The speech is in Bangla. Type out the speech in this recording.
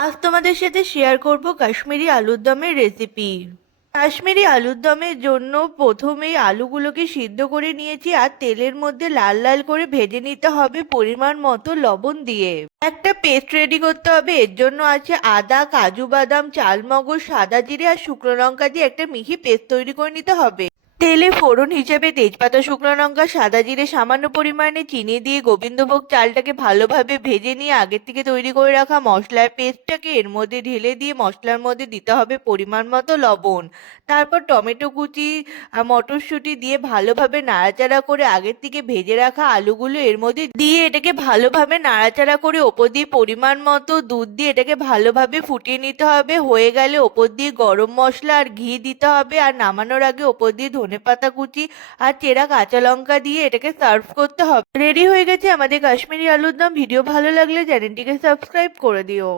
আজ তোমাদের সাথে শেয়ার করব কাশ্মীরি আলুর দমের রেসিপি। কাশ্মীরি আলুর দমের জন্য প্রথমেই আলুগুলোকে সিদ্ধ করে নিয়েছি আর তেলের মধ্যে লাল লাল করে ভেজে নিতে হবে পরিমাণ মতো লবণ দিয়ে। একটা পেস্ট রেডি করতে হবে। এর জন্য আছে আদা, কাজু বাদাম, চালমগজ, সাদা জিরে আর শুকনো লঙ্কা দিয়ে একটা মিহি পেস্ট তৈরি করে নিতে হবে। তেলে ফোড়ন হিসেবে তেজপাতা, শুকনো লঙ্কা, সাদা জিরে, সামান্য পরিমাণে চিনি দিয়ে গোবিন্দভোগ চালটাকে ভালোভাবে ভেজে নিয়ে আগের থেকে তৈরি করে রাখা মশলার পেস্টটাকে এর মধ্যে ঢেলে দিয়ে মশলার মধ্যে দিতে হবে পরিমাণ মতো লবণ। তারপর টমেটো কুচি আর মটরশুঁটি দিয়ে ভালোভাবে নাড়াচাড়া করে আগের থেকে ভেজে রাখা আলুগুলো এর মধ্যে দিয়ে এটাকে ভালোভাবে নাড়াচাড়া করে ওপর দিয়ে পরিমাণ মতো দুধ দিয়ে এটাকে ভালোভাবে ফুটিয়ে নিতে হবে। হয়ে গেলে ওপর দিয়ে গরম মশলা আর ঘি দিতে হবে আর নামানোর আগে ওপর দিয়ে ধনেপাতা কুচি আর চেরা কাঁচা লঙ্কা দিয়ে এটাকে সার্ভ করতে হবে। রেডি হয়ে গেছে আমাদের কাশ্মীরি আলুর দম। ভিডিও ভালো লাগলে চ্যানেলটিকে সাবস্ক্রাইব করে দিও।